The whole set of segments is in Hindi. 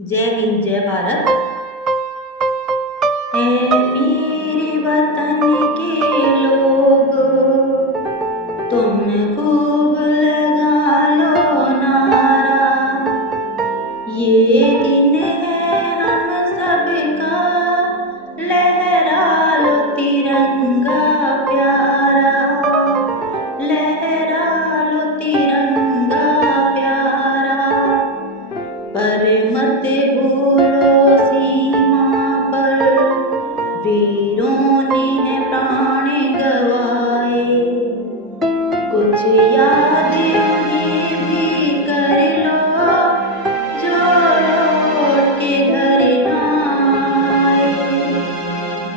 जय हिंद, जय भारत। है मेरे वतन के लोग, तुम खूब लगा लो नारा। ये दिन है हम सबका, लहरा लो तिरंगा प्यारा। लहरा लो तिरंगा प्यारा। पर मत भूलो सीमा पर वीरों ने है प्राण गवाए। कुछ याद उन्हें भी कर लो, जो लौट के घर ना आए।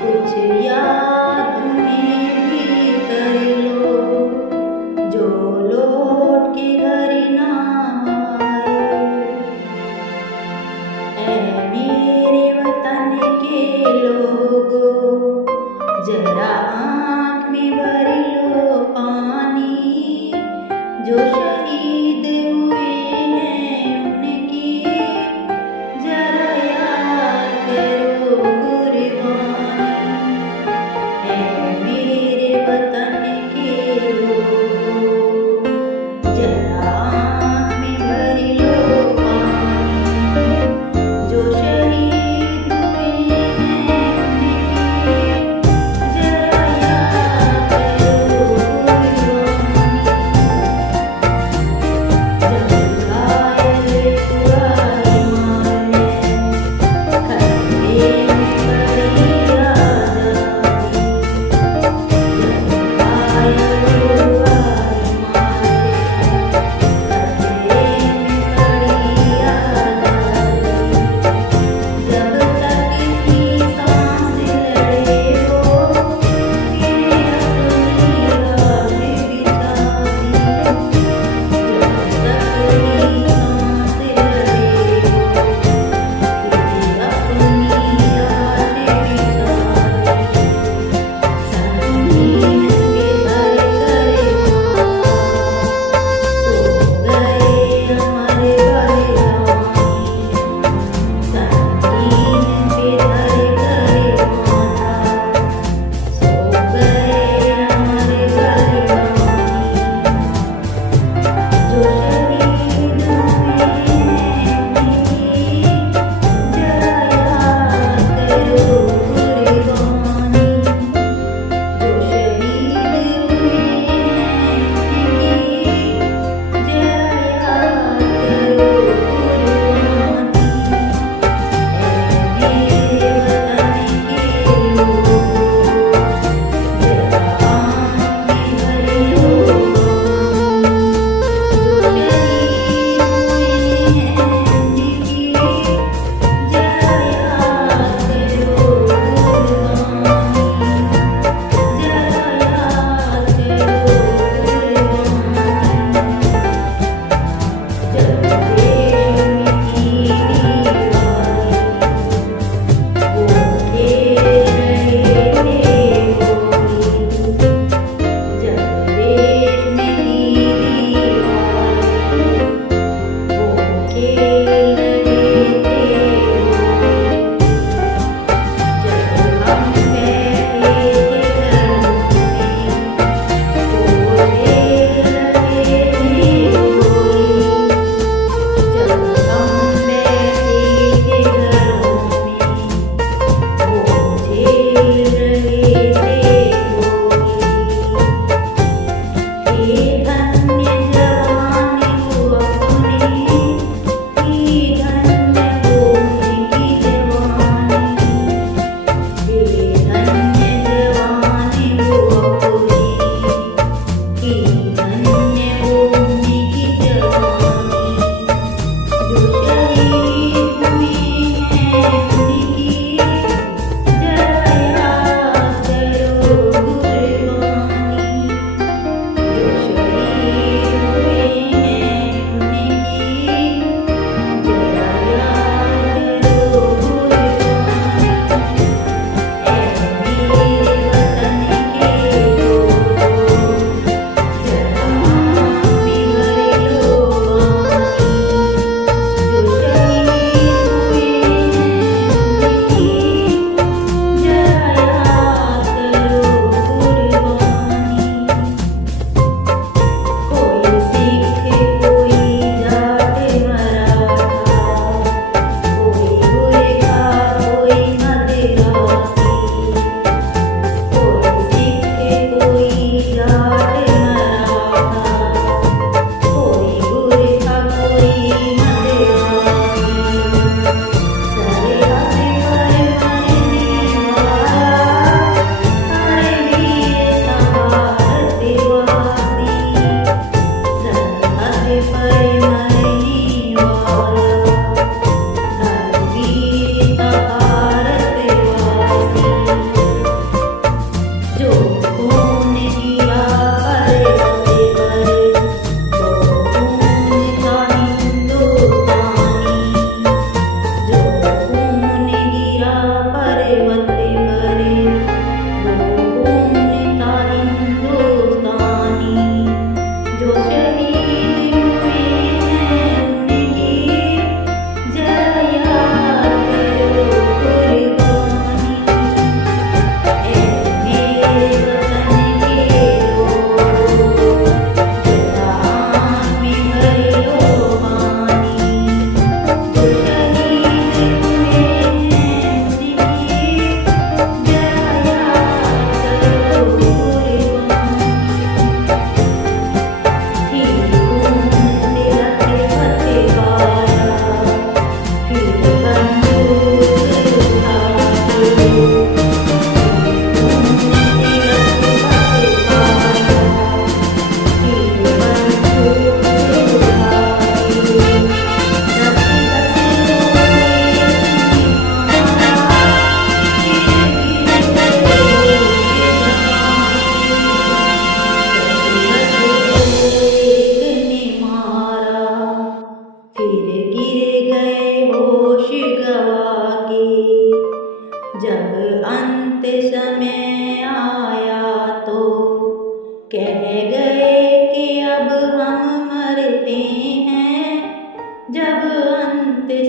कुछ याद उन्हें भी कर लो, जो लौट के घर ना आए। ऐ मेरे वतन के लोगों, जरा आँख में भर लो पानी। जो शहीद हुए हैं उनकी, जरा याद करो कुर्बानी। ऐ मेरे वतन के लोगों, जरा आँख में भर लो पानी। जो शहीद हुए हैं उनकी, जरा याद करो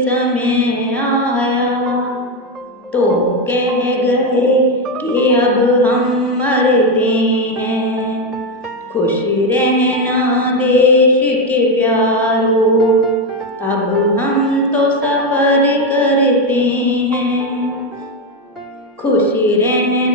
समय आया तो कह गए कि अब हम मरते हैं। खुश रहना देश के प्यारों, अब हम तो सफर करते हैं। खुश रहना